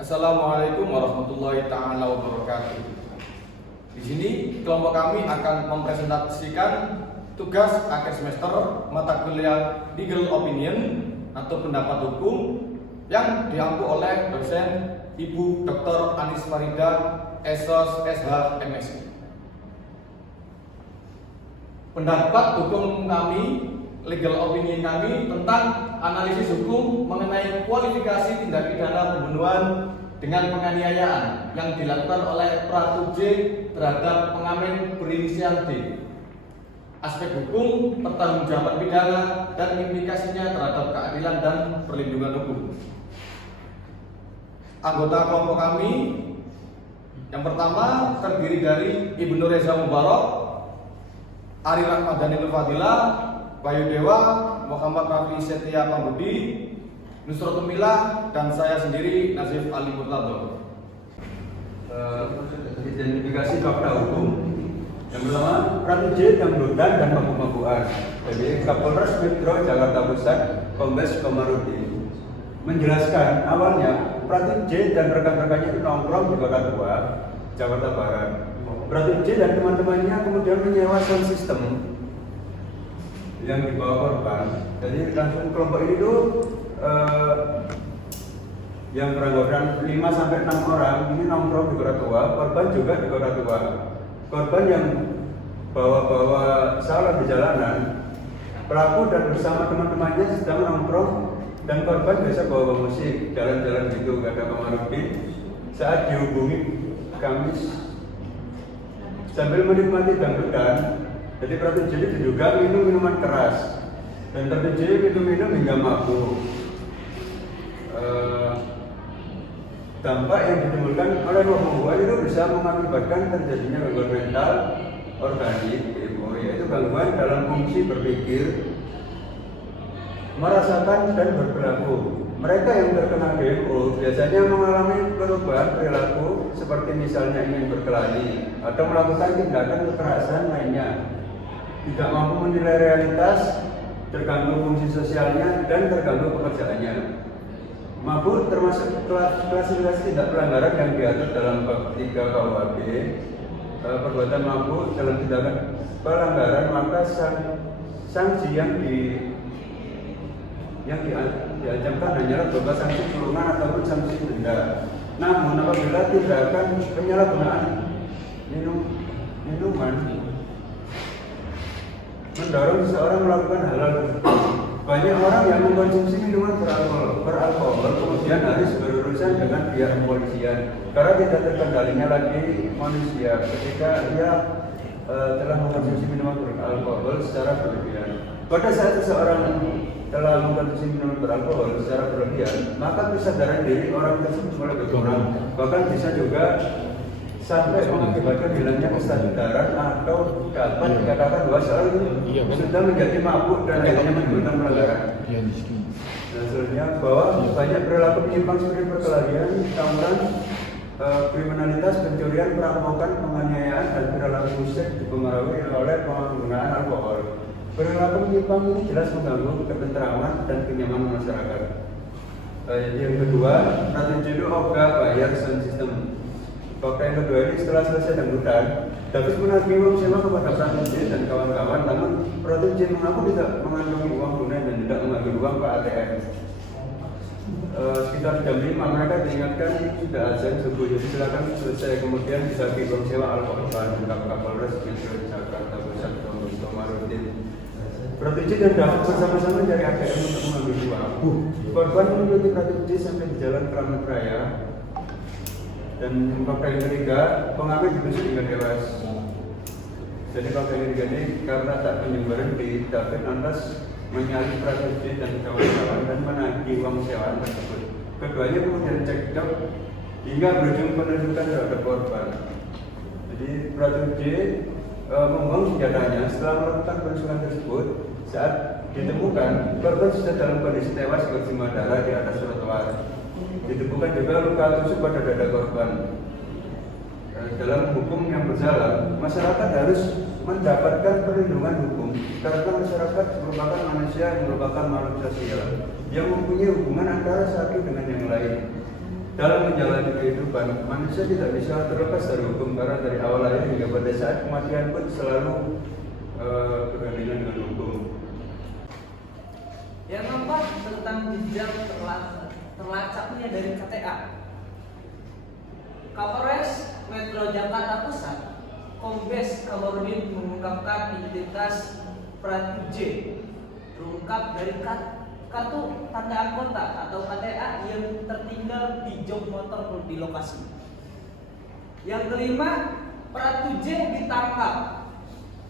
Assalamualaikum warahmatullahi taala wabarakatuh. Di sini kelompok kami akan mempresentasikan tugas akhir semester mata kuliah Legal Opinion atau pendapat hukum yang diampu oleh dosen Ibu Dr. Anis Farida, Esos SH MSc. Pendapat hukum kami, legal opinion kami tentang analisis hukum mengenai kualifikasi tindak pidana pembunuhan dengan penganiayaan yang dilakukan oleh Pratu J terhadap pengamen berinisial D. Aspek hukum, pertanggungjawaban pidana, dan implikasinya terhadap keadilan dan perlindungan hukum. Anggota kelompok kami yang pertama terdiri dari Ibnu Reza Mubarok, Ari Rahmadani Fadilah, Bayu Dewa, Muhammad Rafi Setia Pambudi, Nusratul Milah, dan saya sendiri Nazif Ali Murtado. Identifikasi fakta hukum. Yang pertama, Pratu J dangdutan dan mabuk-mabukan. Jadi Kapolres Metro Jakarta Pusat, Kombes Komarudin menjelaskan awalnya Pratu J dan rekan-rekannya itu nongkrong di Kota Tua, Jakarta Barat. Pratu J dan teman-temannya kemudian menyewa sound system yang dibawa korban. Jadi langsung kelompok ini tuh yang beranggotakan 5-6 orang ini nongkrong di Kota Tua, korban juga di Kota Tua. Korban yang bawa-bawa salah di jalanan, pelaku dan bersama teman-temannya sedang nongkrong dan korban biasa bawa musik, jalan-jalan gitu, kata Komarudin. Saat dihubungi Kamis sambil menikmati dangdutan, jadi Pratu J diduga minum minuman keras dan Pratu J minum hingga mabuk. Dampak yang ditimbulkan oleh pembunuhan itu bisa mengakibatkan terjadinya gangguan mental organik, yaitu gangguan dalam fungsi berpikir, merasakan dan berperilaku. Mereka yang terkena DMO biasanya mengalami perubahan perilaku seperti misalnya ingin berkelahi atau melakukan tindakan kekerasan lainnya, tidak mampu menilai realitas, terganggu fungsi sosialnya dan terganggu pekerjaannya. Mabuk termasuk klasifikasi tindak pelanggaran yang diatur dalam bab 3 KUHP. Perbuatan mabuk dalam tindakan pelanggaran, maka sanksi yang diancamkan hanyalah berupa sanksi kurungan ataupun sanksi denda. Namun apabila tindakan penyalahgunaan minuman mendorong seseorang melakukan hal tersebut, banyak orang yang mengkonsumsi minuman beralkohol kemudian harus berurusan dengan pihak kepolisian karena tidak terkendalinya lagi manusia ketika ia telah mengkonsumsi minuman beralkohol secara berlebihan. Pada saat seseorang telah mengkonsumsi minuman beralkohol secara berlebihan, maka kesadaran diri orang tersebut mulai berkurang, bahkan bisa juga sampai mengakibatkan hilangnya kesadaran atau dapat dikatakan bahwa seorang itu sudah menjadi mabuk dan akhirnya menimbulkan pelanggaran. Selanjutnya bahwa banyak perilaku menyimpang seperti perkelahian, tawuran, kriminalitas, pencurian, perampokan, penganiayaan, dan perilaku musik dipengaruhi oleh penggunaan alkohol. Perilaku menyimpang ini jelas mengganggu ketentraman dan kenyamanan masyarakat. Yang kedua, Pratu J ogah bayar sound system. Fakta yang kedua ini setelah selesai dangdutan, David menagih uang sewa kepada Pratu J dan kawan-kawan, namun Pratu J mengaku tidak mengantongi uang tunai dan tidak mengambil uang ke ATM. Sekitar jam 5 mereka diingatkan sudah azan subuh, jadi silakan selesai, kemudian ditagih uang sewa alkohol Kapolres Metro Jakarta Pusat Komarudin. Pratu J dan David bersama-sama mencari ATM untuk mengambil uang. Korban mengikuti Pratu J sampai di Jalan Kramat Raya. Dan fakta yang ketiga, pengamen ditusuk hingga tewas. Jadi fakta yang ketiga ini karena tak kunjung berhenti, David lantas menyalip Pratu J dan kawan-kawan dan menagih uang sewaan tersebut. Keduanya kemudian cekcok hingga berujung penunjukan terhadap korban. Jadi Pratu J membuang senjatanya setelah melakukan penusukan tersebut. Saat ditemukan, korban sudah dalam kondisi tewas bersimbah darah di atas trotoar. Ditemukan juga luka tusuk pada dada korban. Dalam hukum yang berjalan, masyarakat harus mendapatkan perlindungan hukum karena masyarakat merupakan manusia yang merupakan makhluk sosial yang mempunyai hubungan antara satu dengan yang lain. dalam menjalani kehidupan, manusia tidak bisa terlepas dari hukum karena dari awal lahir hingga pada saat kematian pun selalu bergandengan dengan hukum. Yang keempat tentang jenjang terlacaknya dari KTA. Kapolres Metro Jakarta Pusat, Kombes Kamarudin mengungkapkan identitas Pratu J terungkap dari kartu tanda anggota atau KTA yang tertinggal di jok motor di lokasi. Yang kelima, Pratu J ditangkap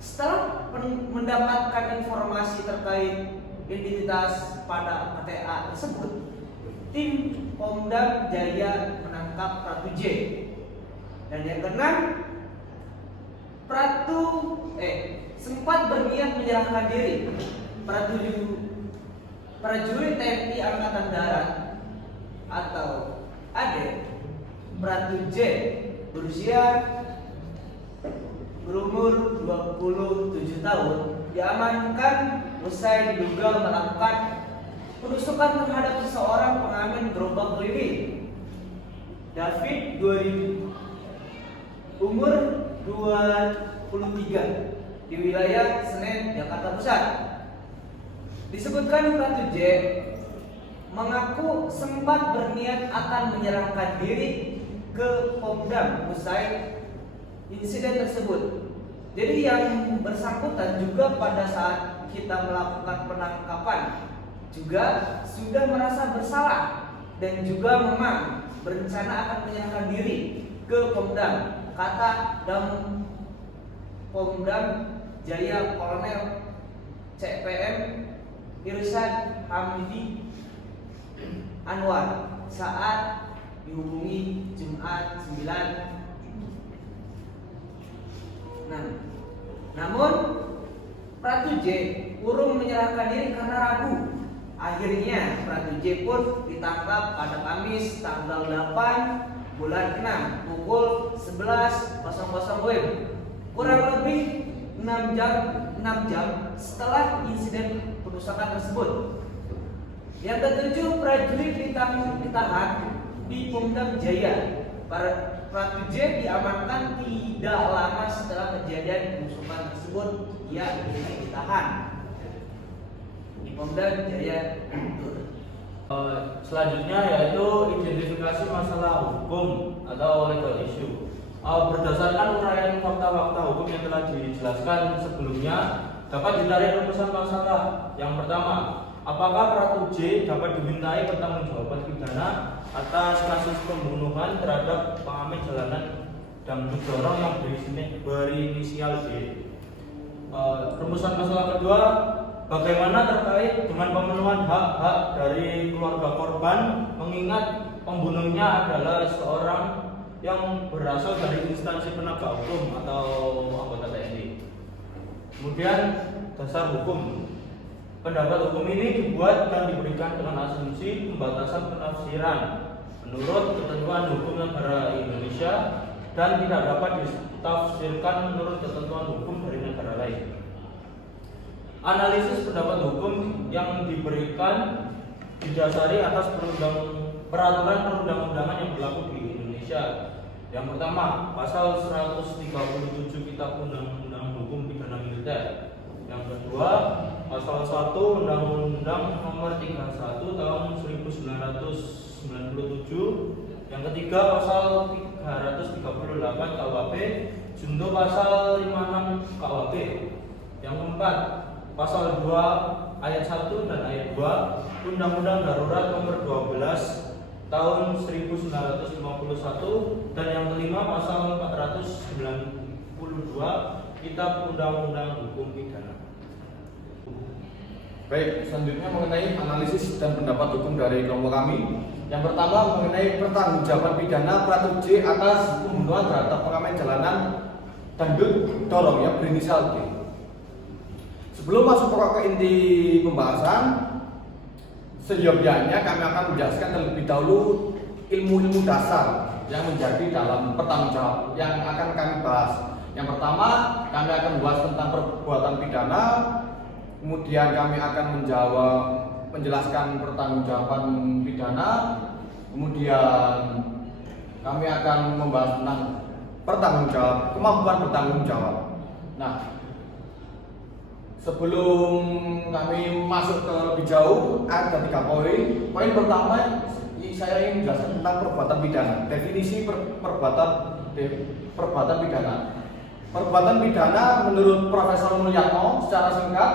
setelah mendapatkan informasi terkait identitas pada KTA tersebut. Tim Pomdam Jaya menangkap Pratu J. Dan yang keenam, Pratu sempat berniat menyerahkan diri. Prajurit TNI Angkatan Darat atau AD Pratu J berusia berumur 27 tahun diamankan usai diduga melakukan penusukan terhadap seseorang pengamen gerobak keliling. David 2000, umur 23 di wilayah Senen, Jakarta Pusat. Disebutkan Pratu J mengaku sempat berniat akan menyerahkan diri ke Pomdam usai insiden tersebut. Jadi yang bersangkutan juga pada saat kita melakukan penangkapan juga sudah merasa bersalah dan juga memang berencana akan menyerahkan diri ke Pomdam, kata Pomdam Jaya Kolonel CPM Irsyad Hamidi Anwar saat dihubungi Jumat 9. Namun Pratu J urung menyerahkan diri karena ragu. Akhirnya Pratu J pun ditangkap pada Kamis tanggal 8 bulan 6 pukul 11.00 WIB. Kurang lebih 6 jam setelah insiden penusukan tersebut. Yang ketujuh, prajurit ditahan di Pomdam Jaya. Pratu J diamankan tidak lama setelah kejadian penusukan tersebut. Ia ditahan di Pomdam Jaya. Selanjutnya yaitu identifikasi masalah hukum atau legal issue. Berdasarkan uraian fakta-fakta hukum yang telah dijelaskan sebelumnya, dapat ditarik rumusan masalah. Yang pertama, apakah Pratu J dapat dimintai pertanggungjawaban pidana atas kasus pembunuhan terhadap pengamen jalanan dangdut dorong yang berinisial D? Rumusan masalah kedua, bagaimana terkait dengan pemenuhan hak-hak dari keluarga korban, mengingat pembunuhnya adalah seorang yang berasal dari instansi penegak hukum atau anggota TNI. Kemudian dasar hukum. Pendapat hukum ini dibuat dan diberikan dengan asumsi pembatasan penafsiran menurut ketentuan hukum negara Indonesia dan tidak dapat ditafsirkan menurut ketentuan hukum dari negara lain. Analisis pendapat hukum yang diberikan didasari atas peraturan perundang-undangan yang berlaku di Indonesia. Yang pertama, pasal 137 Kitab Undang-Undang Hukum Pidana Militer. Yang kedua, pasal 1 Undang-Undang Nomor 31 Tahun 1997. Yang ketiga, pasal 338 KUHP junto pasal 56 KUHP. Yang keempat, pasal 2 ayat 1 dan ayat 2 Undang-Undang Darurat Nomor 12 Tahun 1951, dan yang kelima pasal 492 Kitab Undang-Undang Hukum Pidana. Baik, selanjutnya mengenai analisis dan pendapat hukum dari kelompok kami. Yang pertama mengenai pertanggungjawaban pidana Pratu J atas pembunuhan terhadap pengamen jalanan dangdut dorong yang berinisial D. Sebelum masuk pokok ke inti pembahasan, seyogyanya kami akan menjelaskan terlebih dahulu ilmu-ilmu dasar yang menjadi dalam pertanggungjawab yang akan kami bahas. Yang pertama, kami akan membahas tentang perbuatan pidana, kemudian kami akan menjelaskan pertanggungjawaban pidana, kemudian kami akan membahas tentang kemampuan bertanggung jawab. Nah, sebelum kami masuk ke lebih jauh, ada 3 poin. Poin pertama, saya ingin menjelaskan tentang perbuatan pidana. Definisi perbuatan pidana. Perbuatan pidana menurut Profesor Mulyatno secara singkat,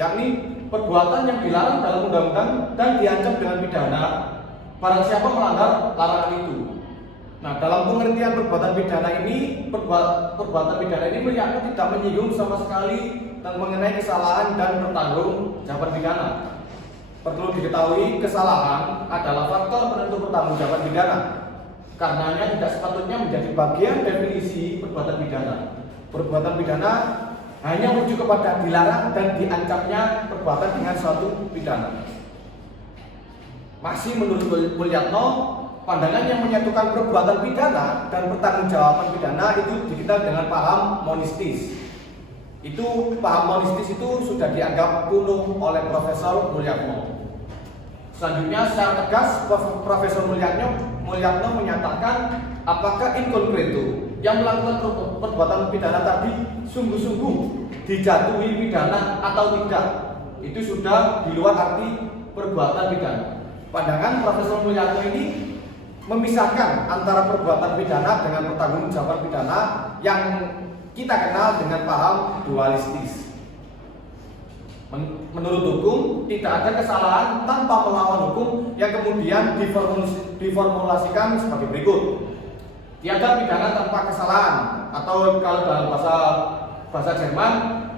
yakni perbuatan yang dilarang dalam undang-undang dan diancam dengan pidana barang siapa melanggar larangan itu. Nah, dalam pengertian perbuatan pidana ini, perbuatan pidana ini tidak menyinggung sama sekali tentang mengenai kesalahan dan bertanggung jawab pidana. Perlu diketahui, kesalahan adalah faktor penentu pertanggungjawaban pidana. Karenanya tidak sepatutnya menjadi bagian definisi perbuatan pidana. Perbuatan pidana hanya merujuk kepada dilarang dan diancamnya perbuatan dengan suatu pidana. Masih menurut Mulyatno, pandangan yang menyatukan perbuatan pidana dan pertanggungjawaban pidana itu dikenal dengan paham monistis. Paham monistis itu sudah dianggap kuno oleh Profesor Mulyatno. Selanjutnya, secara tegas Profesor Mulyatno menyatakan apakah in concreto yang melakukan perbuatan pidana tadi sungguh-sungguh dijatuhi pidana atau tidak. Itu sudah di luar arti perbuatan pidana. Pandangan Profesor Mulyatno ini memisahkan antara perbuatan pidana dengan pertanggungjawaban pidana yang kita kenal dengan paham dualistis. Menurut hukum, tidak ada kesalahan tanpa melawan hukum yang kemudian diformulasikan sebagai berikut. Tiada pidana tanpa kesalahan, atau kalau dalam bahasa Jerman,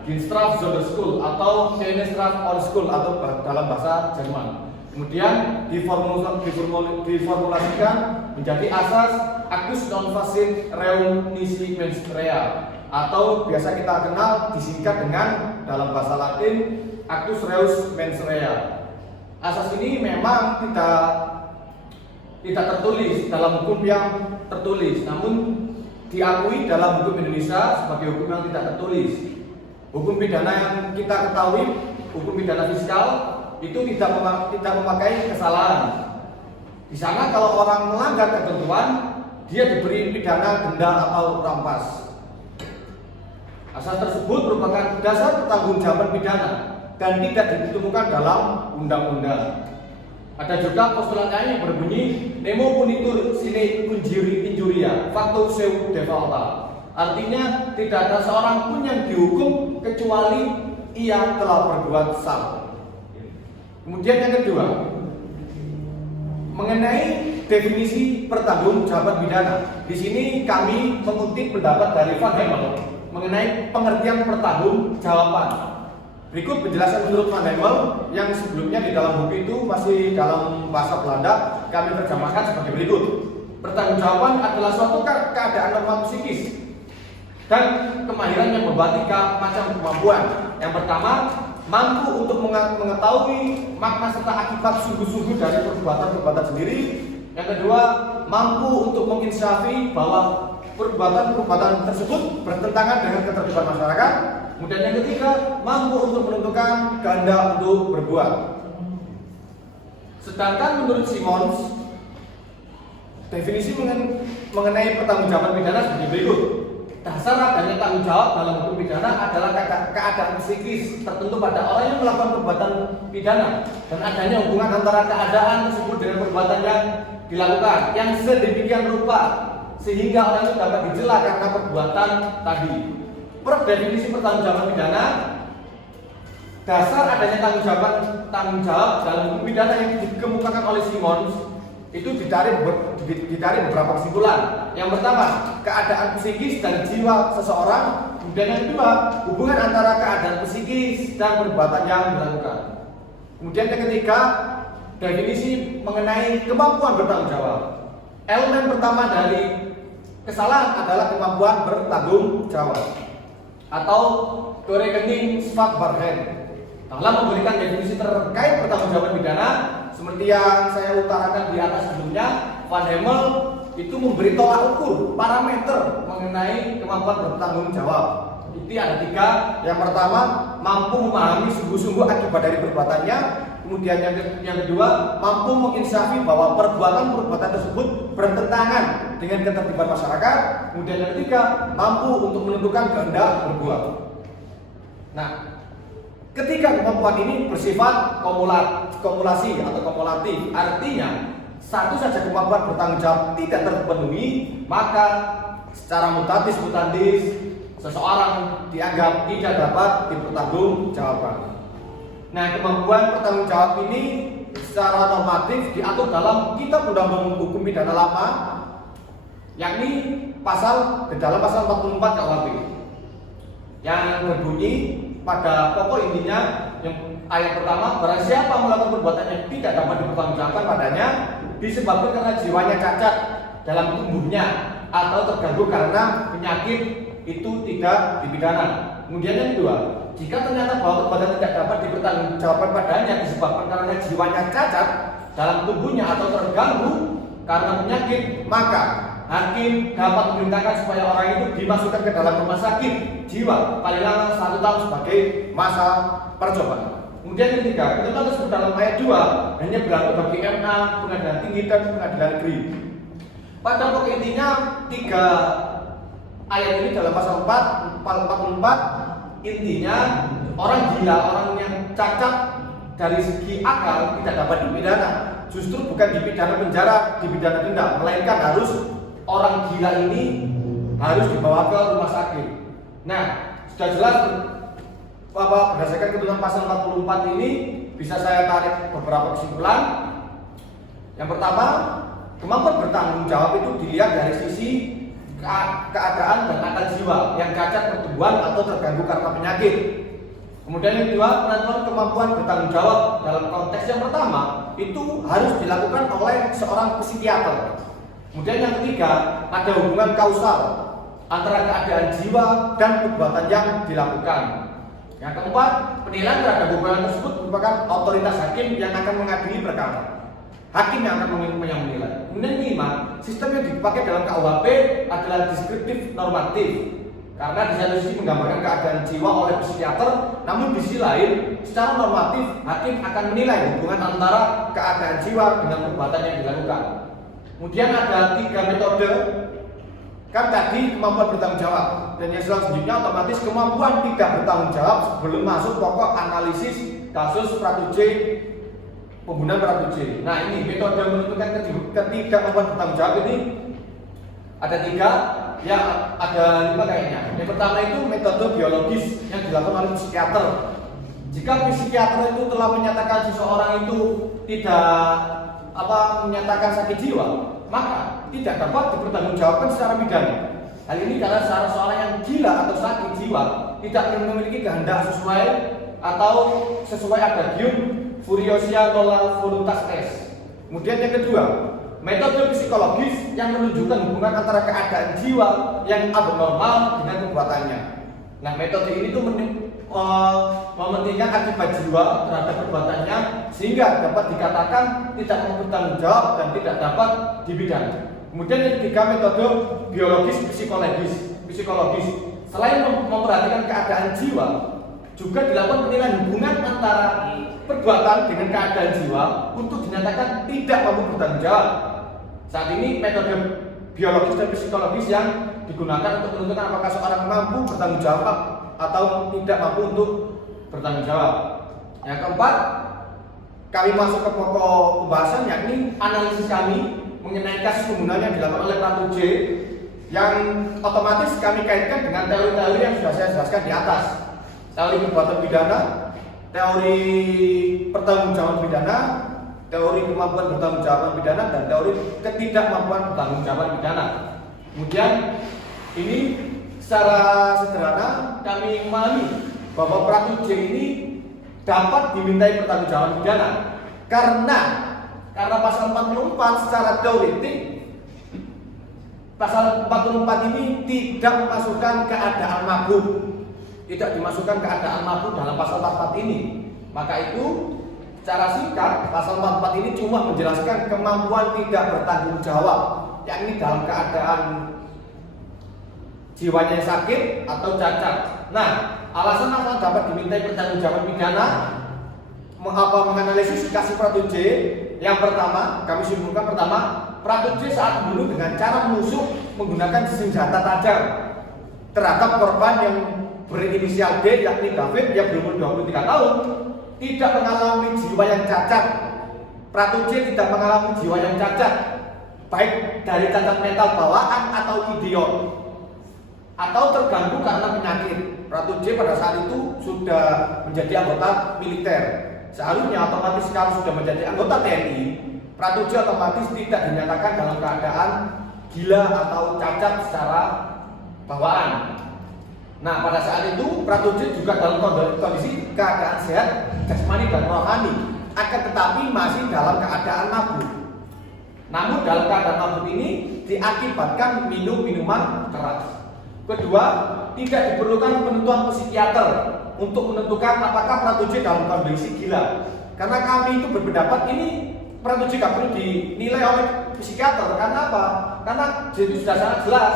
Dienstraf Sonderschuld atau Dienstraf Onschuld atau dalam bahasa Jerman. Kemudian diformulasikan menjadi asas actus non facit reum nisi mens rea, atau biasa kita kenal disingkat dengan dalam bahasa Latin actus reus mens rea. Asas ini memang tidak tertulis dalam hukum yang tertulis, namun diakui dalam hukum Indonesia sebagai hukum yang tidak tertulis. Hukum pidana yang kita ketahui, hukum pidana fiskal itu tidak memakai kesalahan. Di sana kalau orang melanggar ketentuan, dia diberi pidana, denda atau rampas. Asas tersebut merupakan dasar pertanggungjawaban pidana dan tidak ditemukan dalam undang-undang. Ada juga postulat lain yang berbunyi nemo punitur sine injuria facto seu defaulta. Artinya tidak ada seorang pun yang dihukum kecuali ia telah berbuat salah. Kemudian yang kedua, mengenai definisi pertanggungjawaban pidana. Di sini kami mengutip pendapat dari Van Hemel mengenai pengertian pertanggungjawaban. Berikut penjelasan menurut Van Hemel yang sebelumnya di dalam buku itu masih dalam bahasa Belanda, kami terjemahkan sebagai berikut. Pertanggungjawaban adalah suatu keadaan normal psikis dan kemahiran yang membawa 3 macam kemampuan. Yang pertama, mampu untuk mengetahui makna serta akibat sungguh-sungguh dari perbuatan-perbuatan sendiri. Yang kedua, mampu untuk menginsafi bahwa perbuatan-perbuatan tersebut bertentangan dengan ketertiban masyarakat. Kemudian yang ketiga, mampu untuk menentukan kehendak untuk berbuat. Sedangkan menurut Simons, definisi mengenai pertanggungjawaban pidana sebagai berikut. Dasar adanya tanggung jawab dalam hukum pidana adalah keadaan psikis tertentu pada orang yang melakukan perbuatan pidana dan adanya hubungan antara keadaan tersebut dengan perbuatan yang dilakukan yang sedemikian rupa sehingga orang itu dapat dicela karena perbuatan tadi. Per definisi pertanggungjawaban pidana, dasar adanya tanggung jawab dalam hukum pidana yang dikemukakan oleh Simons itu ditarik beberapa kesimpulan. Yang pertama, keadaan psikis dan jiwa seseorang. Kemudian yang kedua, hubungan antara keadaan psikis dan perbuatan yang dilakukan. Kemudian yang ketiga, definisi mengenai kemampuan bertanggung jawab. Elemen pertama dari kesalahan adalah kemampuan bertanggung jawab atau Torekening Svatbarhen. Dalam memberikan definisi terkait pertanggungjawaban pidana, seperti yang saya utarakan di atas sebelumnya, Van Hemel itu memberi tolak ukur parameter mengenai kemampuan bertanggung jawab. Itu ada 3. Yang pertama, mampu memahami sungguh-sungguh akibat dari perbuatannya. Kemudian yang kedua, mampu menginsafi bahwa perbuatan-perbuatan tersebut bertentangan dengan ketertiban masyarakat. Kemudian yang ketiga, mampu untuk menentukan kehendak berbuat. Nah, ketika kemampuan ini bersifat kumulasi atau kumulatif, artinya satu saja kemampuan bertanggung jawab tidak terpenuhi, maka secara mutatis mutandis seseorang dianggap tidak dapat dipertanggungjawabkan. Nah, kemampuan bertanggung jawab ini secara normatif diatur dalam Kitab Undang-Undang Hukum Pidana Lama, yakni di dalam pasal 44 KUHP, yang berbunyi pada pokok intinya yang ayat pertama, barang siapa melakukan perbuatan yang tidak dapat dipertanggungjawabkan padanya disebabkan karena jiwanya cacat dalam tubuhnya atau terganggu karena penyakit, itu tidak dipidana. Kemudian yang kedua, jika ternyata bahwa perbuatan tidak dapat dipertanggungjawabkan padanya disebabkan karena jiwanya cacat dalam tubuhnya atau terganggu karena penyakit, maka hakim dapat memerintahkan supaya orang itu dimasukkan ke dalam rumah sakit jiwa paling lama 1 tahun sebagai masa percobaan. Kemudian yang ketiga, ketentuan tersebut dalam ayat 2 hanya berlaku bagi MA, pengadilan tinggi dan pengadilan negeri. Pada pokok intinya 3 ayat ini dalam pasal 44 intinya orang gila, orang yang cacat dari segi akal tidak dapat dipidana. Justru bukan dipidana penjara, dipidana denda, melainkan harus orang gila ini harus dibawa ke rumah sakit. Nah, sudah jelas bahwa berdasarkan ketentuan pasal 44 ini bisa saya tarik beberapa kesimpulan. Yang pertama, kemampuan bertanggung jawab itu dilihat dari sisi keadaan dan akal jiwa yang cacat pertumbuhan atau terganggu karena penyakit. Kemudian yang kedua, penentuan kemampuan bertanggung jawab dalam konteks yang pertama itu harus dilakukan oleh seorang psikiater. Kemudian yang ketiga, ada hubungan kausal antara keadaan jiwa dan perbuatan yang dilakukan. Yang keempat, penilaian terhadap hubungan tersebut merupakan otoritas hakim yang akan mengadili perkara. Hakim yang akan menilai. Kemudian yang kelima, sistem yang dipakai dalam KUHP adalah deskriptif normatif, karena di satu sisi menggambarkan keadaan jiwa oleh psikiater, namun di sisi lain secara normatif hakim akan menilai hubungan antara keadaan jiwa dengan perbuatan yang dilakukan. Kemudian ada 3 metode. Kan tadi kemampuan bertanggung jawab, dan yang selanjutnya otomatis kemampuan tidak bertanggung jawab sebelum masuk pokok analisis kasus Pratu J, pembunuhan Pratu J. Nah, ini metode menentukan ketidakmampuan bertanggung jawab ini ada 3, ya ada 5 kayaknya. Yang pertama itu metode biologis yang dilakukan oleh psikiater. Jika psikiater itu telah menyatakan seseorang itu tidak menyatakan sakit jiwa, maka tidak dapat dipertanggungjawabkan secara pidana. Hal ini karena seorang yang gila atau sakit jiwa tidak memiliki kehendak sesuai atau sesuai adagium furiosia nolla voluntas est. Kemudian yang kedua, metode psikologis yang menunjukkan hubungan antara keadaan jiwa yang abnormal dengan perbuatannya. Nah, metode ini tuh mementingkan akibat jiwa terhadap perbuatannya sehingga dapat dikatakan tidak bertanggung jawab dan tidak dapat dipidana. Kemudian yang ketiga, metode biologis psikologis. Selain memperhatikan keadaan jiwa, juga dilakukan penilaian hubungan antara perbuatan dengan keadaan jiwa untuk dinyatakan tidak mampu bertanggung jawab. Saat ini metode biologis dan psikologis yang digunakan untuk menentukan apakah seorang mampu bertanggung jawab atau tidak mampu untuk bertanggung jawab. Yang keempat, kami masuk ke pokok pembahasan, yakni analisis kami mengenai kasus pembunuhan yang dilakukan oleh Pratu J, yang otomatis kami kaitkan dengan teori-teori yang sudah saya jelaskan di atas. Teori perbuatan pidana, teori pertanggungjawaban pidana, teori kemampuan bertanggung pidana, dan teori ketidakmampuan bertanggung pidana. Kemudian ini secara sederhana kami memahami bahwa Pratu J ini dapat dimintai pertanggungjawaban pidana karena pasal 44 secara teoretik, pasal 44 ini tidak memasukkan keadaan mabuk, tidak dimasukkan keadaan mabuk dalam pasal 44 ini. Maka itu secara singkat pasal 44 ini cuma menjelaskan kemampuan tidak bertanggung jawab, yakni dalam keadaan jiwanya sakit atau cacat. Nah, alasan apa dapat dimintai pertanggungjawaban pidana menganalisis kasus Pratu J. Yang pertama, kami simpulkan pertama, Pratu J saat membunuh dengan cara menusuk menggunakan senjata tajam terhadap korban yang berinisial D, yakni David yang berumur 23 tahun, tidak mengalami jiwa yang cacat. Pratu J tidak mengalami jiwa yang cacat, baik dari cacat mental bawaan atau idiot, atau terganggu karena penyakit. Pratu J pada saat itu sudah menjadi anggota militer. Seharusnya otomatis kalau sudah menjadi anggota TNI, Pratu J otomatis tidak dinyatakan dalam keadaan gila atau cacat secara bawaan. Nah, pada saat itu Pratu J juga dalam kondisi keadaan sehat jasmani dan rohani, akan tetapi masih dalam keadaan mabuk. Namun dalam keadaan mabuk ini diakibatkan minum minuman keras. Kedua, tidak diperlukan penentuan psikiater untuk menentukan apakah Pratu J dalam kondisi gila. Karena kami itu berpendapat ini Pratu J tidak perlu dinilai oleh psikiater. Karena apa? Karena itu sudah sangat jelas.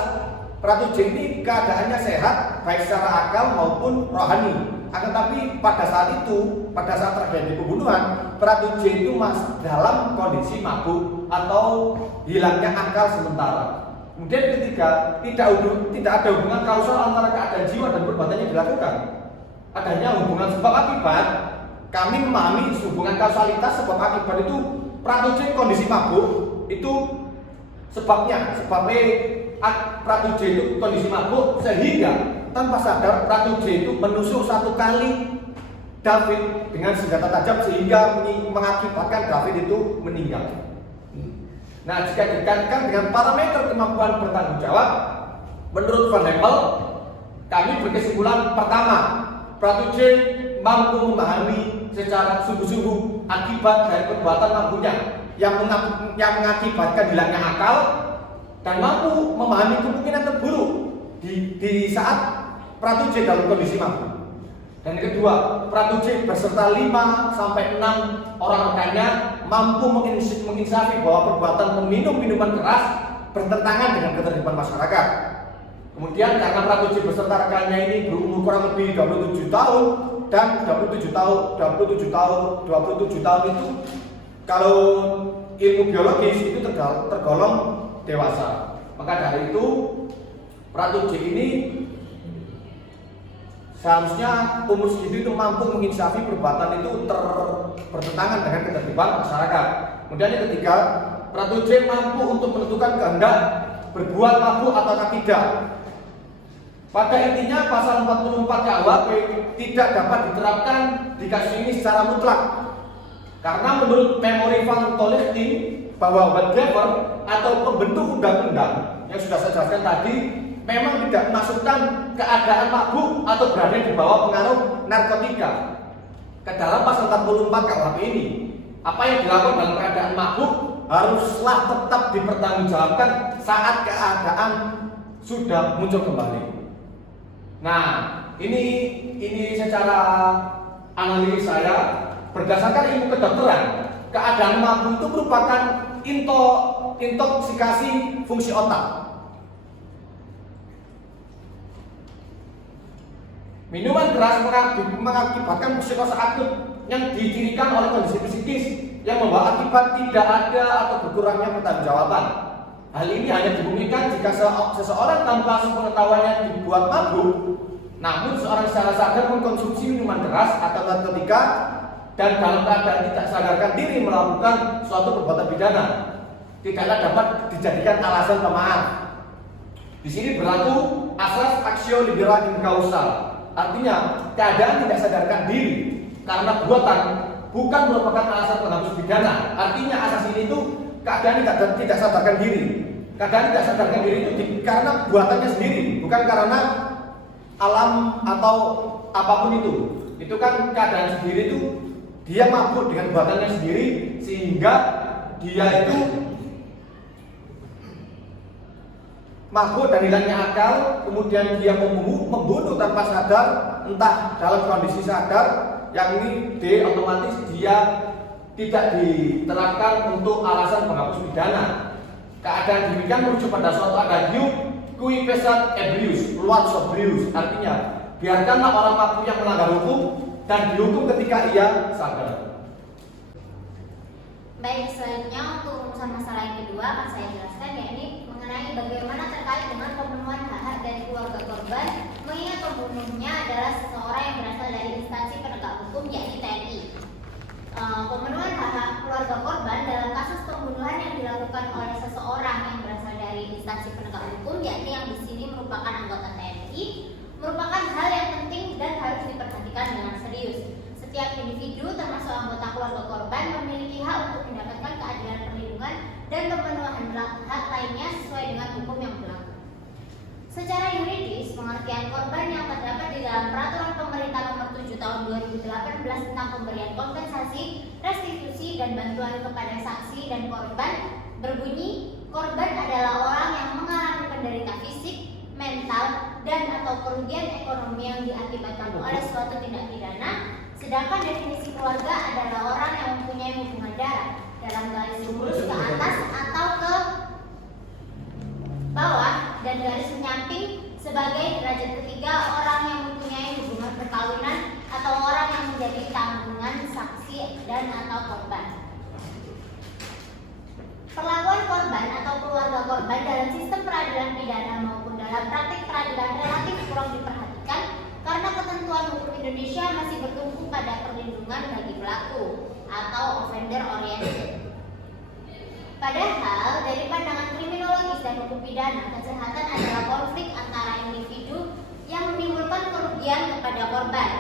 Pratu J ini keadaannya sehat baik secara akal maupun rohani. Akan tapi pada saat itu, pada saat terjadi pembunuhan, Pratu J itu masih dalam kondisi mabuk atau hilangnya akal sementara. Kemudian ketiga, tidak ada hubungan kausal antara keadaan jiwa dan perbuatan yang dilakukan. Adanya hubungan sebab akibat. Kami memahami hubungan kausalitas sebab akibat itu Pratu J kondisi mabuk itu sebabnya Pratu J itu kondisi mabuk sehingga tanpa sadar Pratu J itu menusuk satu kali David dengan senjata tajam sehingga mengakibatkan David itu meninggal. Nah, jika dikaitkan dengan parameter kemampuan bertanggung jawab, menurut Van Hempel, kami berkesimpulan pertama, Pratu J mampu memahami secara sungguh-sungguh akibat dari perbuatan mabuknya yang mengakibatkan hilangnya akal dan mampu memahami kemungkinan terburuk di saat Pratu J dalam kondisi mabuk. Dan yang kedua, Pratu J beserta 5 sampai 6 orang rekannya mampu menginsafi bahwa perbuatan meminum minuman keras bertentangan dengan ketertiban masyarakat. Kemudian karena Pratu J beserta rekannya ini berumur kurang lebih 27 tahun dan 27 tahun itu kalau ilmu biologis itu tergolong dewasa. Maka dari itu Pratu J ini seharusnya umur segitu itu mampu menginsafi perbuatan itu bertentangan dengan ketertiban masyarakat. Kemudian yang ketiga, Pratu J mampu untuk menentukan kehendak berbuat mabuk atau tidak. Pada intinya pasal 44 KUHP tidak dapat diterapkan di kasus ini secara mutlak. Karena menurut memori Van Tolechting bahwa whatever atau pembentuk undang-undang yang sudah saya jelaskan tadi memang tidak memasukkan keadaan mabuk atau berada di bawah pengaruh narkotika ke dalam pasal 44 KUHP ini. Apa yang dilakukan dalam keadaan mabuk haruslah tetap dipertanggungjawabkan saat keadaan sudah muncul kembali. Nah, ini secara analisis saya berdasarkan ilmu kedokteran, keadaan mabuk itu merupakan intoksikasi fungsi otak. Minuman keras mengakibatkan psikosa akut yang dicirikan oleh kondisi psikis yang membawa akibat tidak ada atau berkurangnya pertanggungjawaban. Hal ini hanya dibuktikan jika seseorang tanpa sepengetahuannya dibuat mabuk, namun seorang secara sadar mengkonsumsi minuman keras atau narkotika dan dalam keadaan tidak sadarkan diri melakukan suatu perbuatan pidana, tidaklah dapat dijadikan alasan pemaaf. Di sini berlaku asas aksio libera incausal. Artinya keadaan tidak sadarkan diri karena perbuatan bukan merupakan alasan penghapus pidana. Artinya asas ini itu keadaan tidak sadarkan diri. Keadaan tidak sadarkan diri itu karena buatannya sendiri, bukan karena alam atau apapun itu. Itu kan keadaan sendiri itu dia mabuk dengan buatannya sendiri sehingga dia itu mabuk dan hilangnya akal, kemudian dia membunuh tanpa sadar, entah dalam kondisi sadar, yang ini D otomatis dia tidak diterapkan untuk alasan penghapus pidana. Keadaan demikian merujuk pada suatu adagium qui pesat ebrius, luat sobrius, artinya biarkanlah orang mabuk yang melanggar hukum dan dihukum ketika ia sadar. Baik, selanjutnya untuk urusan masalah yang kedua akan saya jelaskan, yakni mengenai bagaimana terkait dengan pemenuhan hak-hak dari keluarga korban, mengingat pembunuhnya adalah seseorang yang berasal dari instansi penegak hukum, yakni TNI. Pemenuhan hak-hak keluarga korban dalam kasus pembunuhan yang dilakukan oleh seseorang yang berasal dari instansi penegak hukum, yakni yang di sini merupakan anggota TNI, merupakan hal yang penting dan harus diperhatikan dengan serius. Setiap individu termasuk anggota keluarga korban memiliki hak untuk mendapatkan keadilan, perlindungan, dan pemenuhan hak lainnya sesuai dengan hukum yang berlaku. Secara yuridis, pengertian korban yang terdapat di dalam Peraturan Pemerintah Nomor 7 Tahun 2018 tentang pemberian kompensasi, restitusi, dan bantuan kepada saksi dan korban berbunyi, korban adalah orang yang mengalami penderita fisik, mental, dan atau kerugian ekonomi yang diakibatkan oleh suatu tindak pidana. Sedangkan definisi keluarga adalah orang yang mempunyai hubungan darah dalam garis lurus ke atas atau ke bawah dan garis menyamping sebagai derajat ketiga orang yang mempunyai hubungan perkawinan atau orang yang menjadi tanggungan saksi dan atau korban. Perlakuan korban atau keluarga korban dalam sistem peradilan pidana maupun dalam praktik peradilan relatif kurang diperhatikan karena ketentuan hukum Indonesia masih bertumpu pada perlindungan bagi pelaku atau offender oriented. Padahal dari pandangan kriminologis dan hukum pidana, kejahatan adalah konflik antara individu yang menimbulkan kerugian kepada korban,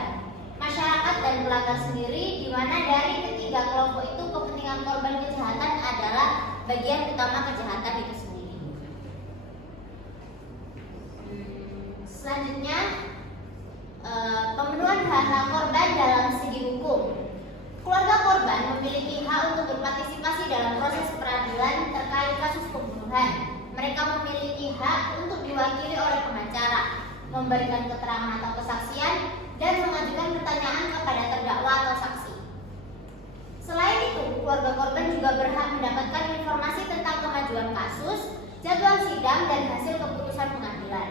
masyarakat dan pelanggar sendiri, di mana dari ketiga kelompok itu kepentingan korban kejahatan adalah bagian utama kejahatan itu sendiri. Selanjutnya, pemenuhan hak-hak korban dalam segi hukum. Keluarga korban memiliki hak untuk berpartisipasi dalam proses peradilan terkait kasus pembunuhan. Mereka memiliki hak untuk diwakili oleh pengacara, memberikan keterangan atau kesaksian, dan mengajukan pertanyaan kepada terdakwa atau saksi. Selain itu, keluarga korban juga berhak mendapatkan informasi tentang kemajuan kasus, jadwal sidang, dan hasil keputusan pengadilan.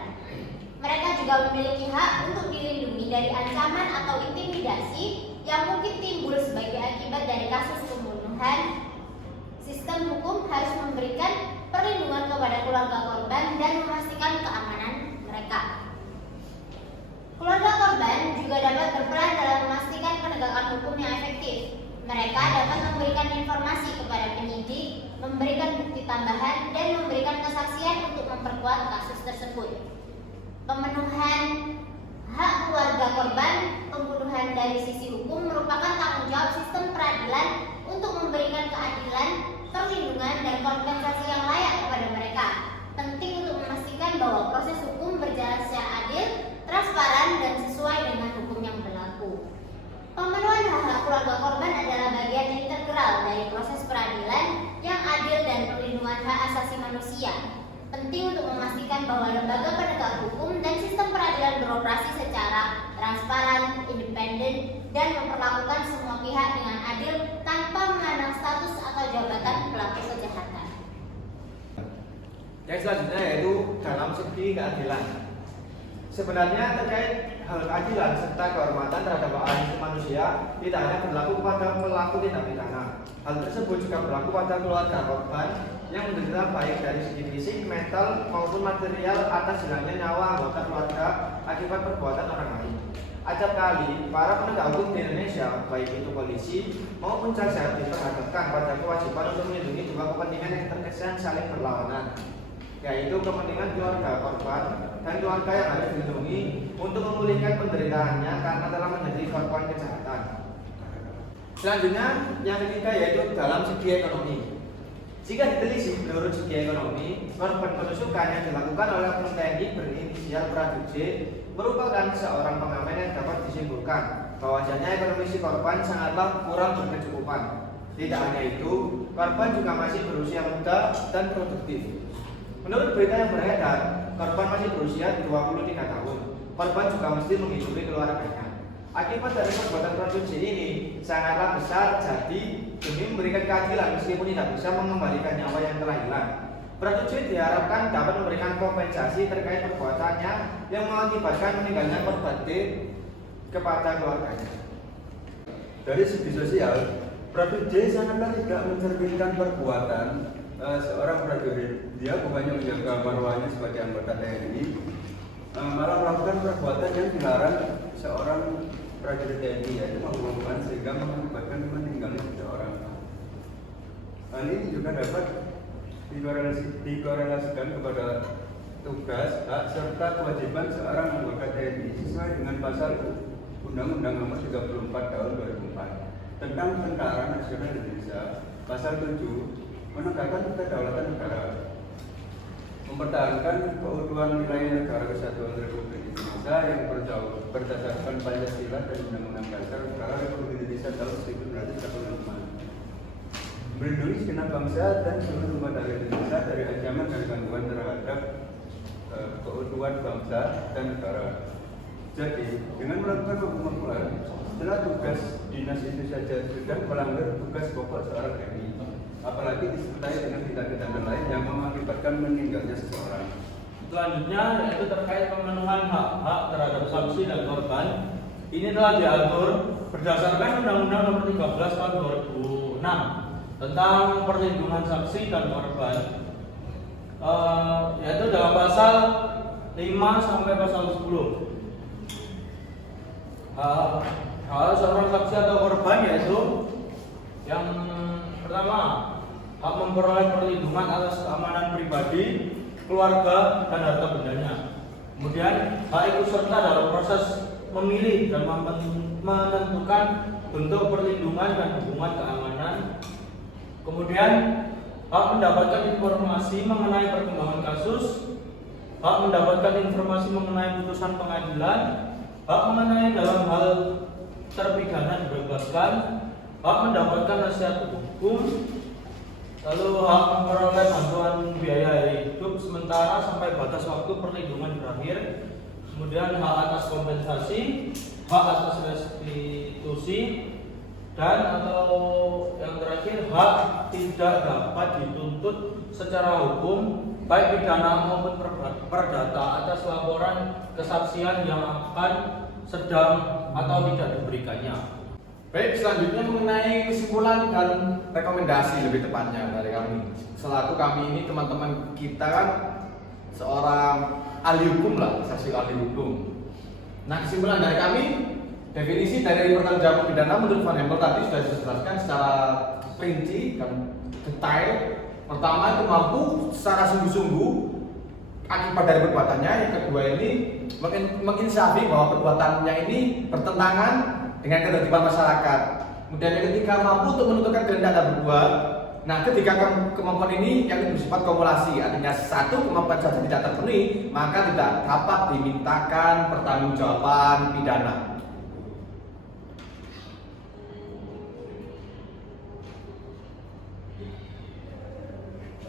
Mereka juga memiliki hak untuk dilindungi dari ancaman atau intimidasi yang mungkin timbul sebagai akibat dari kasus pembunuhan. Sistem hukum harus memberikan perlindungan kepada keluarga korban dan memastikan keamanan mereka. Keluarga korban juga dapat berperan dalam memastikan penegakan hukum yang efektif. Mereka dapat memberikan informasi kepada penyidik, memberikan bukti tambahan, dan memberikan kesaksian untuk memperkuat kasus tersebut. Pemenuhan hak keluarga korban pembunuhan dari sisi hukum merupakan tanggung jawab sistem peradilan untuk memberikan keadilan, perlindungan, dan kompensasi yang layak kepada mereka. Penting untuk memastikan bahwa proses hukum berjalan secara adil, transparan, dan sesuai dengan hukum yang berlaku. Pemenuhan hak-hak keluarga korban adalah bagian integral dari proses peradilan yang adil dan perlindungan hak asasi manusia. Penting untuk memastikan bahwa lembaga penegak hukum dan sistem peradilan beroperasi secara transparan, independen, dan memperlakukan semua pihak dengan adil tanpa memandang status atau jabatan pelaku kejahatan. Yang selanjutnya yaitu dalam segi keadilan. Sebenarnya terkait hal keadilan serta kehormatan terhadap hak asasi manusia tidak hanya berlaku pada pelaku tindak pidana. Hal tersebut juga berlaku pada keluarga korban yang menderita baik dari segi fisik, mental maupun material atas hilangnya nyawa anggota keluarga akibat perbuatan orang lain. Acap kali para penegak hukum di Indonesia, baik itu polisi maupun jaksa, diperhadapkan pada kewajiban untuk melindungi dua kepentingan yang terkesan saling berlawanan, yaitu kepentingan keluarga korban dan keluarga yang harus dilindungi untuk memulihkan penderitaannya karena telah menjadi korban kejahatan. Selanjutnya, yang ketiga yaitu dalam segi ekonomi. Jika ditelisik menurut segi ekonomi, korban penusukan yang dilakukan oleh oknum TNI berinisial Pradu J merupakan seorang pengamen yang dapat disimpulkan bahwasanya ekonomi si korban sangatlah kurang berkecukupan. Tidak hanya itu, korban juga masih berusia muda dan produktif. Menurut berita yang beredar, korban masih berusia 23 tahun. Korban juga mesti menghidupi keluarganya. Akibat dari perbuatan produksi ini sangatlah besar, jadi demi memberikan keadilan meskipun tidak bisa mengembalikan nyawa yang telah hilang, Produksi diharapkan dapat memberikan kompensasi terkait perbuatannya yang mengakibatkan meninggalnya korban D kepada keluarganya. Dari segi sosial, Pratu J sangatlah tidak mencerminkan perbuatan seorang prajurit. Dia bukannya menjaga marwahnya sebagai anggota TNI, malah melakukan perbuatan yang dilarang seorang prajurit TNI, yaitu membunuh sehingga mengakibatkan meninggalnya seseorang. Hal ini juga dapat dikorelasikan kepada tugas, hak, serta kewajiban seorang anggota TNI sesuai dengan pasal Undang-Undang Nomor 34 Tahun 2004 tentang Tentara Nasional Indonesia, pasal 7, menegakkan kedaulatan negara, mempertahankan keutuhan wilayah negara kesatuan Republik Indonesia yang berdasarkan Pancasila dan Undang-Undang Dasar Negara Republik Indonesia tahun 1945, melindungi segenap bangsa dan seluruh umat Indonesia dari ancaman dan gangguan terhadap keutuhan bangsa dan negara. Jadi, dengan melakukan pembunuhan, setelah tugas dinas itu saja sudah melanggar tugas pokok seorang TNI, apalagi disertai dengan tindak-tindak lain yang mengakibatkan meninggalnya seseorang. Selanjutnya yaitu terkait pemenuhan hak-hak terhadap saksi dan korban. Ini telah diatur berdasarkan Undang-Undang Nomor 13 Tahun 2006 tentang perlindungan saksi dan korban, yaitu dalam pasal 5 sampai pasal 10. Hal seorang saksi atau korban yaitu yang pertama, hak memperoleh perlindungan atas keamanan pribadi, keluarga, dan harta bendanya. Kemudian hak ikut serta dalam proses memilih dan menentukan bentuk perlindungan dan hubungan keamanan. Kemudian hak mendapatkan informasi mengenai perkembangan kasus, hak mendapatkan informasi mengenai putusan pengadilan, hak mengenai dalam hal terpidana dibebaskan, hak mendapatkan nasihat hukum, lalu hak memperoleh bantuan biaya hidup sementara sampai batas waktu perlindungan berakhir, kemudian hak atas kompensasi, hak atas restitusi, dan atau yang terakhir hak tidak dapat dituntut secara hukum baik pidana maupun perdata atas laporan kesaksian yang akan, sedang, atau tidak diberikannya. Baik, selanjutnya mengenai kesimpulan dan rekomendasi lebih tepatnya dari kami. Selaku kami ini teman-teman kita kan seorang ahli hukum lah, saksi ahli hukum. Nah, kesimpulan dari kami, definisi dari pertanggungjawaban pidana menurut Van Hempel tadi sudah dijelaskan secara rinci dan detail. Pertama itu mampu secara sungguh-sungguh akibat dari perbuatannya. Yang kedua ini menginsafi bahwa perbuatannya ini bertentangan dengan ketertiban masyarakat. Kemudian yang ketiga mampu untuk menentukan kehendak dan berbuat. Nah, ketiga kemampuan ini yang bersifat kumulasi, artinya satu kemampuan saja tidak terpenuhi, maka tidak dapat dimintakan pertanggungjawaban pidana.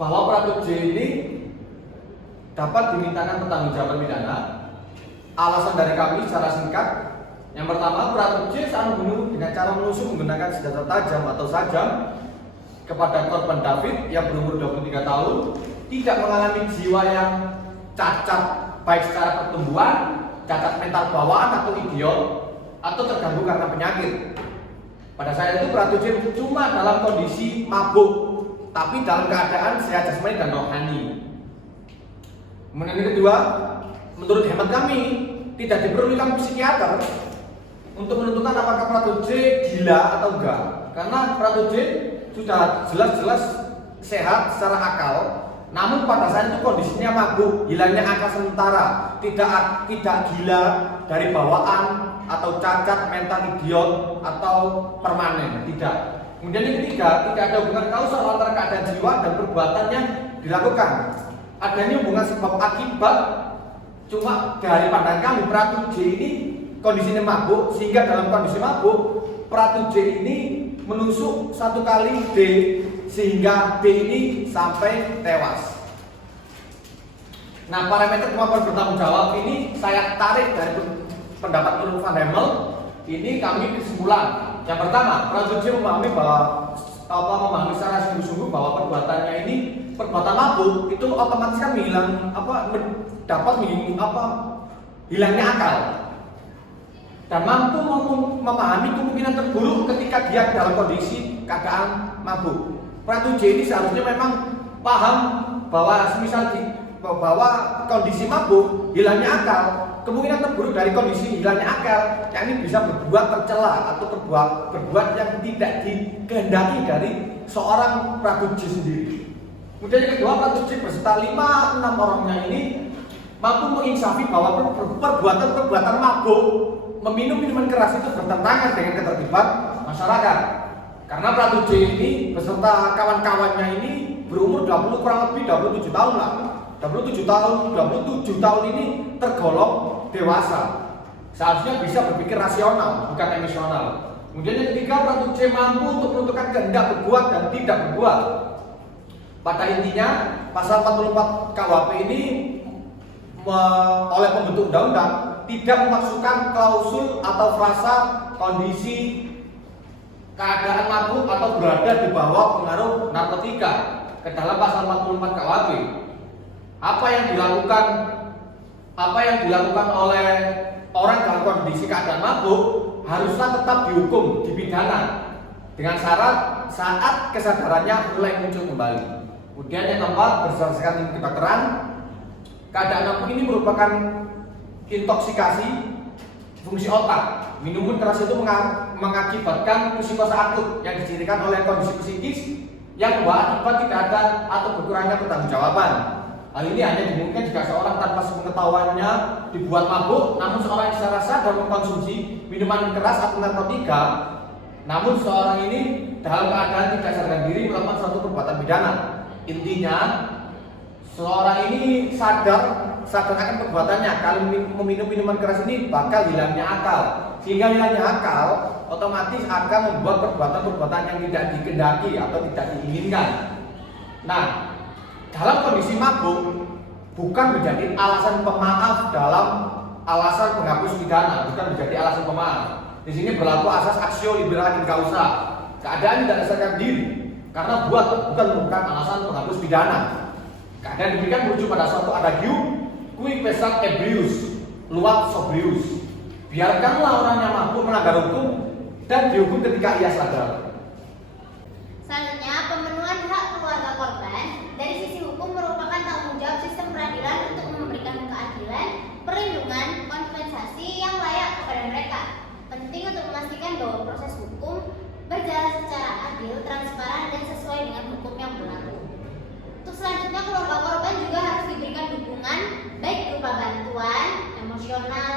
Bahwa Pratu J ini dapat dimintakan pertanggungjawaban pidana. Alasan dari kami secara singkat, yang pertama, Pratu J saat membunuh dengan cara menusuk menggunakan senjata tajam atau sajam kepada korban David yang berumur 23 tahun, tidak mengalami jiwa yang cacat baik secara pertumbuhan, cacat mental bawaan atau idiot, atau terganggu karena penyakit. Pada saat itu Pratu J cuma dalam kondisi mabuk, tapi dalam keadaan sehat jasmani dan rohani. Kemudian yang kedua, menurut hemat kami tidak diperlukan psikiater untuk menentukan apakah Pratu J gila atau enggak, karena Pratu J sudah jelas-jelas sehat secara akal, namun pada saat itu kondisinya mabuk, hilangnya akal sementara, tidak gila dari bawaan atau cacat mental idiot atau permanen, tidak. Kemudian yang ketiga, tidak ada hubungan kausal antara keadaan jiwa dan perbuatan yang dilakukan. Adanya hubungan sebab akibat, cuma dari pandangan kami Pratu J ini kondisinya mabuk, sehingga dalam kondisi mabuk Pratu J ini menusuk satu kali D, sehingga D ini sampai tewas. Nah, parameter kemampuan bertanggung jawab ini saya tarik dari pendapat menurut Van Hempel. Ini kami kesimpulan. Yang pertama, Pratu J memahami secara sungguh-sungguh bahwa perbuatannya ini perbuatan mabuk itu otomatis kan hilangnya akal, dan mampu memahami kemungkinan terburuk ketika dia dalam kondisi keadaan mabuk. Pratu J ini seharusnya memang paham bahwa semisal bahwa kondisi mabuk, hilangnya akal, kemungkinan terburuk dari kondisi hilangnya akal, yakni bisa berbuat tercela atau berbuat yang tidak dikehendaki dari seorang Pratu J sendiri. Kemudian yang kedua, Pratu J beserta 5-6 orangnya ini mampu menginsafi bahwa perbuatan mabuk, meminum minuman keras itu bertentangan dengan ketertiban masyarakat. Karena Pratu J ini beserta kawan-kawannya ini berumur 20 kurang lebih 27 tahun lah. 27 tahun ini tergolong dewasa. Seharusnya bisa berpikir rasional, bukan emosional. Kemudian yang ketiga, Pratu J mampu untuk menentukan kehendak berbuat dan tidak berbuat. Pada intinya, pasal 44 KUHP ini oleh pembentuk undang-undang tidak memasukkan klausul atau frasa kondisi keadaan mabuk atau berada di bawah pengaruh narkotika ke dalam pasal 44 KUHP. Apa yang dilakukan oleh orang dalam kondisi keadaan mabuk haruslah tetap dihukum, dipidana dengan syarat saat kesadarannya mulai muncul kembali. Kemudian yang keempat, berdasarkan kedokteran, keadaan mabuk ini merupakan intoksikasi fungsi otak. Minuman keras itu mengakibatkan psikosa akut yang dicirikan oleh kondisi psikis yang membawa akibat tidak ada atau berkurangnya pertanggungjawaban. Hal ini hanya dimungkinkan jika seorang tanpa sepengetahuannya dibuat mabuk, namun seorang yang secara sadar mengkonsumsi minuman keras atau narkotika, namun seorang ini dalam keadaan tidak sadarkan diri melakukan suatu perbuatan pidana. Intinya, seorang ini sadar akan perbuatannya. Kalau meminum minuman keras ini bakal hilangnya akal. Sehingga hilangnya akal otomatis akan membuat perbuatan-perbuatan yang tidak dikehendaki atau tidak diinginkan. Nah, dalam kondisi mabuk bukan menjadi alasan pemaaf dalam alasan penghapus pidana, bukan menjadi alasan pemaaf. Di sini berlaku asas aksio liberal in causa. Keadaan tidak dasarkan diri karena bukan merupakan alasan penghapus pidana. Keadaan demikian merujuk pada suatu adagium qui pesat ebrius, luat sobrius. Biarkanlah orang yang mabuk melanggar hukum dan dihukum ketika ia sadar. Selanjutnya, pemenuhan hak keluarga korban dari sisi hukum merupakan tanggung jawab sistem peradilan untuk memberikan keadilan, perlindungan, kompensasi yang layak kepada mereka. Penting untuk memastikan bahwa proses hukum berjalan secara adil, transparan, dan sesuai dengan hukum yang berlaku. Untuk selanjutnya, keluarga korban juga harus diberikan dukungan baik berupa bantuan emosional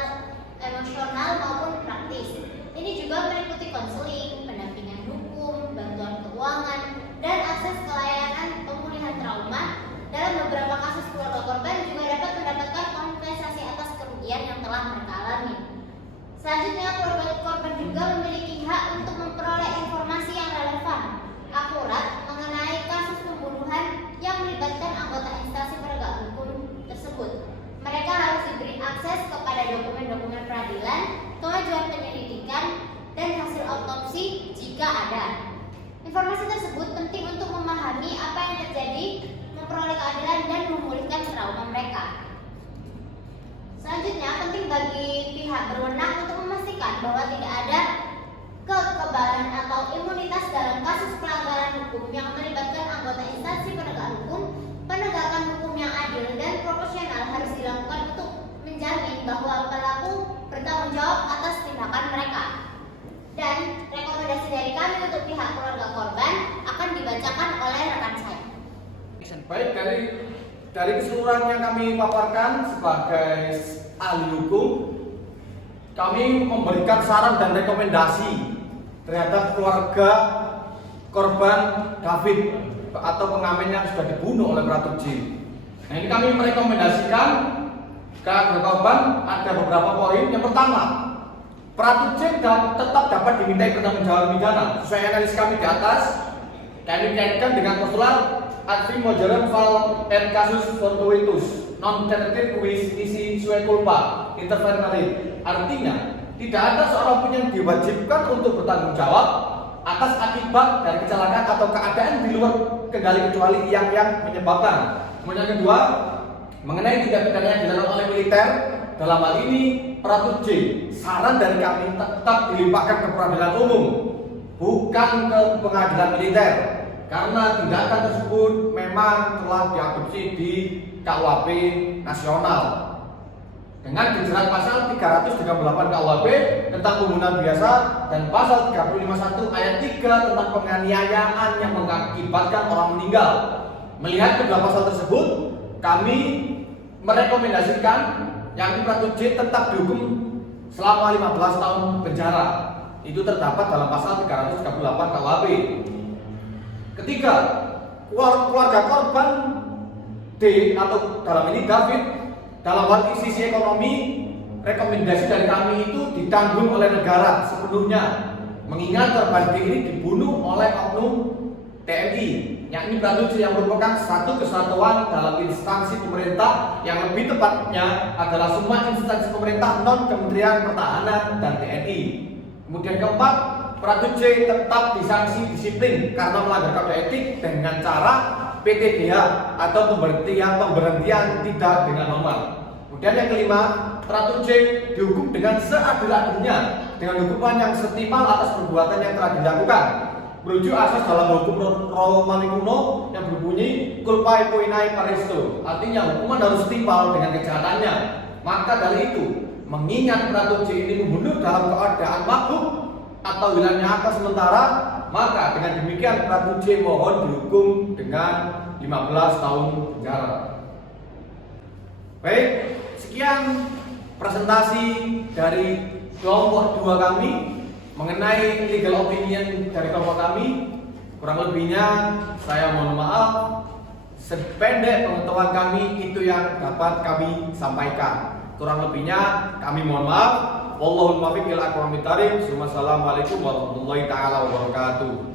maupun praktis. Ini juga meliputi konseling, pendampingan hukum, bantuan keuangan, dan akses ke layanan pemulihan trauma. Dalam beberapa kasus, keluarga korban juga dapat mendapatkan kompensasi atas kerugian yang telah mereka alami. Selanjutnya, keluarga korban juga memiliki hak untuk memperoleh informasi yang relevan, akurat mengenai kasus pembunuhan yang melibatkan anggota instansi penegak hukum tersebut. Mereka harus diberi akses kepada dokumen-dokumen peradilan, kemajuan penyelidikan, dan hasil autopsi jika ada. Informasi tersebut penting untuk memahami apa yang terjadi, memperoleh keadilan, dan memulihkan trauma mereka. Selanjutnya, penting bagi pihak berwenang untuk memastikan bahwa tidak ada kekebalan atau imunitas dalam kasus pelanggaran hukum yang melibatkan anggota instansi penegak hukum. Penegakan hukum yang adil dan proporsional harus dilakukan untuk menjamin bahwa pelaku bertanggung jawab atas tindakan mereka. Dan rekomendasi dari kami untuk pihak keluarga korban akan dibacakan oleh rekan saya. Baik, dari keseluruhan yang kami paparkan sebagai ahli hukum, kami memberikan saran dan rekomendasi terhadap keluarga korban David atau pengamen yang sudah dibunuh oleh Pratu J. Nah, ini kami merekomendasikan ke korban ada beberapa poin. Yang pertama, Pratu J tetap dapat dimintai pertanggungjawaban pidana. Sesuai analisis kami di atas, kami kaitkan dengan postulat ad fim mojorum val et casus fortuitus non tertit quis nisi sue culpa intervenere. Artinya, tidak ada seorang pun yang diwajibkan untuk bertanggung jawab atas akibat dari kecelakaan atau keadaan di luar kendali kecuali yang menyebabkan. Kemudian yang kedua, mengenai tindak pidana yang dilakukan oleh militer, dalam hal ini Pratu J, saran dari kami tetap dilimpahkan ke peradilan umum bukan ke pengadilan militer, karena tindakan tersebut memang telah diadopsi di KUHP nasional dengan dijerat pasal 338 KUHP tentang pembunuhan biasa dan pasal 351 ayat 3 tentang penganiayaan yang mengakibatkan orang meninggal. Melihat kedua pasal tersebut, kami merekomendasikan yang Pratu J tetap dihukum selama 15 tahun penjara. Itu terdapat dalam pasal 338 KUHP. Ketiga, keluarga korban D atau dalam ini David, dalam hal sisi ekonomi, rekomendasi dari kami itu ditanggung oleh negara sepenuhnya, mengingat korban D ini dibunuh oleh oknum TNI, yakni Pratu J yang merupakan satu kesatuan dalam instansi pemerintah, yang lebih tepatnya adalah semua instansi pemerintah non Kementerian Pertahanan dan TNI. Kemudian keempat, Pratu J tetap disanksi disiplin karena melanggar kode etik dengan cara PTDH atau pemberhentian tidak dengan hormat. Kemudian yang kelima, Pratu J dihukum dengan seadil-adilnya dengan hukuman yang setimpal atas perbuatan yang telah dilakukan. Merujuk asas dalam hukum Romani kuno yang berbunyi culpae poenae paresto, artinya hukuman harus setimpal dengan kejahatannya. Maka dari itu, mengingat Pratu J ini membunuh dalam keadaan mabuk atau hilang nyata sementara, maka dengan demikian Pratu J mohon dihukum dengan 15 tahun penjara. Baik, sekian presentasi dari kelompok 2 kami mengenai legal opinion dari kelompok kami. Kurang lebihnya saya mohon maaf. Sependek pengetahuan kami itu yang dapat kami sampaikan. Kurang lebihnya kami mohon maaf. Wallahul muwaffiq ila aqwamit thoriq. Wassalamualaikum warahmatullahi taala wabarakatuh.